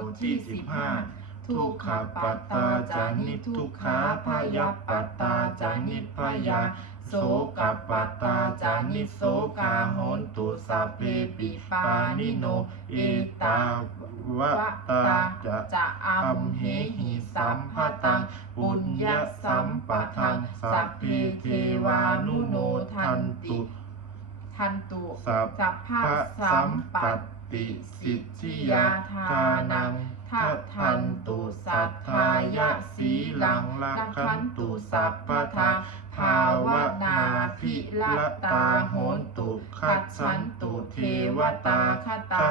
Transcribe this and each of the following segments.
ทที่สิบห้าทุกขปัตตาจานิทุกขาพยัปปัตตาจานิพยาโสกปัตตาจานิโสกาโหนตุสัพเพปิปานิโนเอตาวะตาจะจะอัมเหหิสัมภตังปุญญสัมปะทังสัพเพเทวานุโนทันติทันตุสัพสัพพะพะสัสัมมปัปัต ติสิทธิยาทานังทัทธันตุสัทธายะสีลังลักขันตุสัพพทาภาวนาภิละตาโหนตุคัจฉันตุเทวตาคตา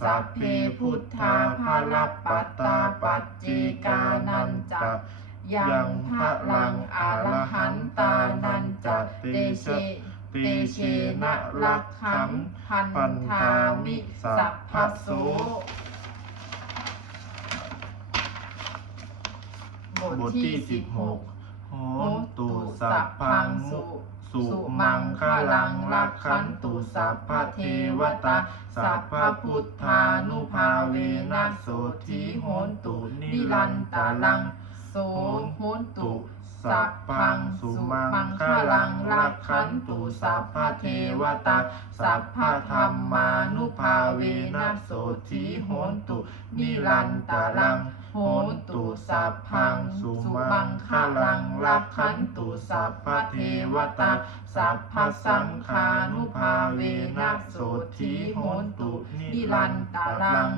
สัพเพพุทธาภาลปัตตาปัจเจกานันจะยังพระลังอรหันตานันจะเตชเตเชนะลักขังพันธามิสัพพโสบทบทที่สิบหกโหนตุสัพพังสุสุมังคลังงลักขันตุสัพพเทวตาสัพพพพพุทธานุภาเวนะโสทิโหนตุนิรันตาลังโสโหนตุ สัพพังสุมังคลังรักขันตุสัพพเทวตาสัพพธรรมานุภาเวนะโสทีโหตุนิรันตรังโหตุสัพพังสุมังคลังรักขันตุสัพพเทวตาสัพพสังฆานุภาเวนะโสทีโหตุนิรันตรัง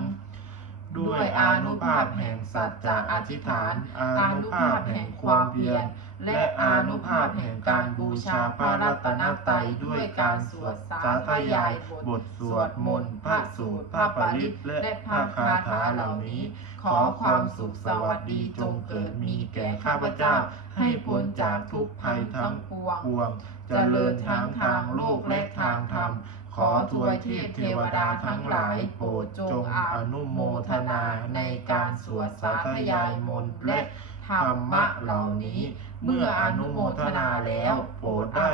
ด้วยอนุภาพแห่งสัจจะอธิษฐานอนุภาพแห่งความเพียร และอนุภาพแห่งการบูชาพระรัตนตรัยด้วยการสวดสาธยาย บทสวดมนต์พระสูตรพระปริตและพระคาถาเหล่านี้ ขอความสุขสวัสดีจงเกิดมีแก่ข้าพเจ้า ให้พ้นจากทุกภัยทั้งปวง เจริญทางทางโลกและทางธรรม ขอถวยเทพเทวดาทั้งหลายโปรดจงอนุโมทนาในการสวดสาธยายมนต์และธรรมะเหล่านี้ เมื่ออนุโมทนาแล้วโปรดได้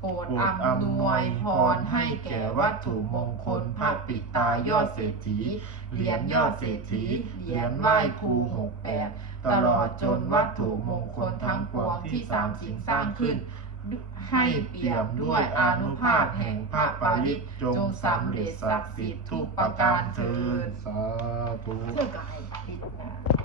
โปรดอำนวยพรให้แก่วัตถุมงคลผ้าปิดตายอดเศรษฐี เหรียญยอดเศรษฐี เหรียญไหว้ครูหกแปดตลอดจนวัตถุมงคลทั้งปวงที่สามสิ่งสร้างขึ้น ให้เปี่ยมด้วยอนุภาพแห่งพระปาริตจงสำเร็จศักดิ์สิทธิ์ทุกประการเถิดสาธุเชื่อไก่ปิดนะ